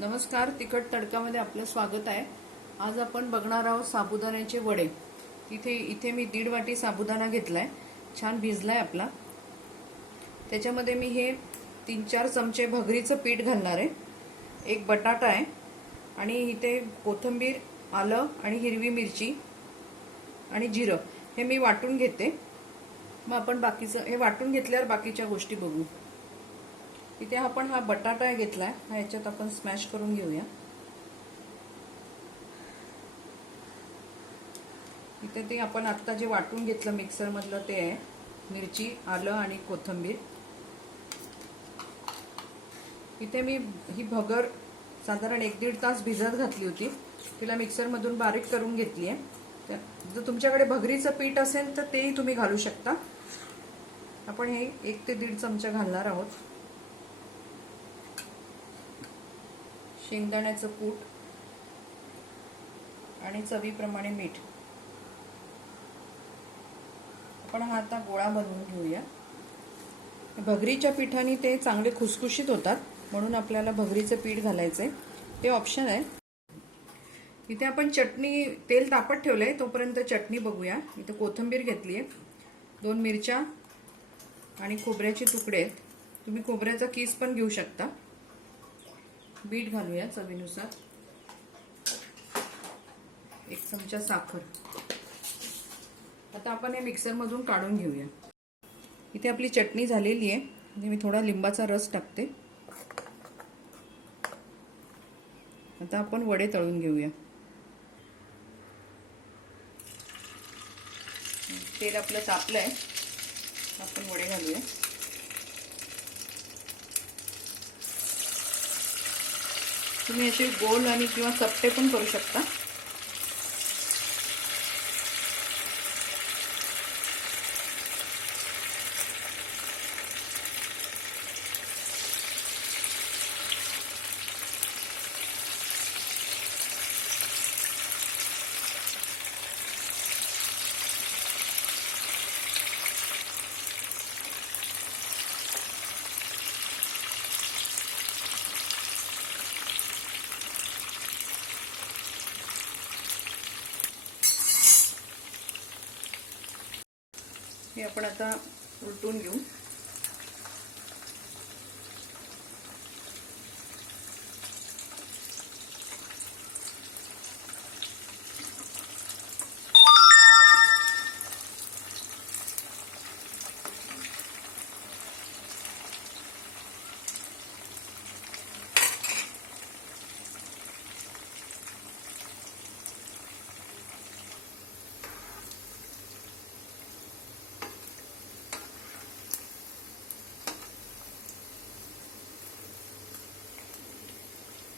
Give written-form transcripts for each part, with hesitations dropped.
नमस्कार, तिखट तडकामध्ये आपलं स्वागत आहे। आज आपण बघणार आहोत साबुदाण्याचे वडे। इथे मी 1.5 वाटी साबुदाणा घेतलाय, छान भिजलाय आपला। त्याच्यामध्ये मी हे 3-4 चमचे भगरीचं पीठ घालणार आहे, एक बटाटा आहे आणि इथे कोथिंबीर, आलं आणि हिरवी मिरची आणि जिरं हे मी वाटून घेते। मग आपण बाकीचं हे वाटून घेतल्यावर बाकीच्या गोष्टी बघू। इथे आपण हा बटाटा घेतलाय, हा याच्यात आपण स्मॅश करून घेऊया। इथे ते आपण आता जे वाटून घेतलं मिक्सर मधलं ते आहे, मिरची, आलं आणि कोथिंबीर। इथे मी ही भगर साधारण 1-1.5 तास भिजत घातली होती, तिला मिक्सर मधून बारीक करून घेतली आहे। जर तुमच्याकडे भगरीचं पीठ असेल तर तेही तुम्ही घालू शकता। आपण हे 1 ते 1.5 चमचा घालणार आहोत। शेंगदाण्याचं कूट आणि चवीप्रमाणे मीठ। आपण हा आता गोळा बनवून घेऊया। भगरीच्या पिठाने ते चांगले खुसखुशीत होतात, म्हणून आपल्याला भगरीचं पीठ घालायचंय, ते ऑप्शन आहे। इथे आपण चटणी तेल तापत ठेवलंय, तोपर्यंत चटणी बघूया। इथे कोथिंबीर घेतली आहे, 2 मिरच्या आणि खोबऱ्याचे तुकडे आहेत, तुम्ही खोबऱ्याचा कीस पण घेऊ शकता। मीठ घालूया चवीनुसार, 1 चमचा साखर। आता आपण हे मिक्सर मधून काढून घेऊया। इथे आपली चटणी झालेली आहे, मी थोडा लिंबाचा रस टाकते। आता आपण वडे तळून घेऊया। तेल आपलं तापलंय, आपण वडे घालूया। तुम्ही असे गोल आणि किंवा चपटे पण करू शकता। हे आपण आता उलटून घेऊ।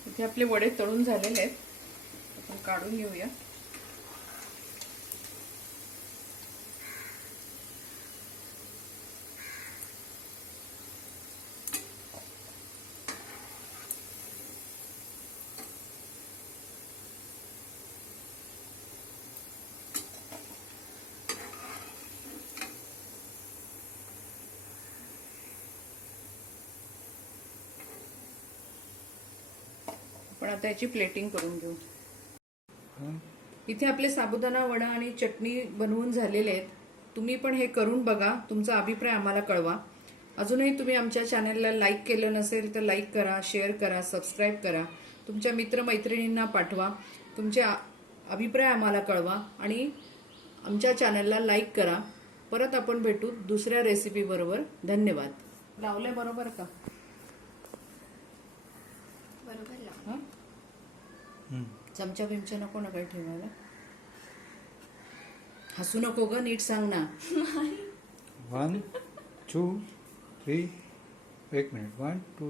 इथे आपले वडे तळून झालेले आहेत, आपण काढून घेऊया। पण आता याची प्लेटिंग करून घेऊ। इथे आपले साबुदाणा वडा आणि चटणी बनवून झालेले आहेत। तुम्ही पण हे करून बघा, तुमचा अभिप्राय आम्हाला कळवा। अजूनही तुम्ही आमच्या चॅनलला लाईक केलं नसेल तर लाईक करा, शेअर करा, सबस्क्राईब करा, तुमच्या मित्रमैत्रिणींना पाठवा, तुमचे अभिप्राय आम्हाला कळवा आणि आमच्या चॅनलला लाईक करा। परत आपण भेटू दुसऱ्या रेसिपी बरोबर। धन्यवाद। लावले बरोबर का? चमचा बिमचा नको ना काही ठेवायला। हसू नको ग, नीट सांग ना। 1 2 3 1 मिनिट 1 2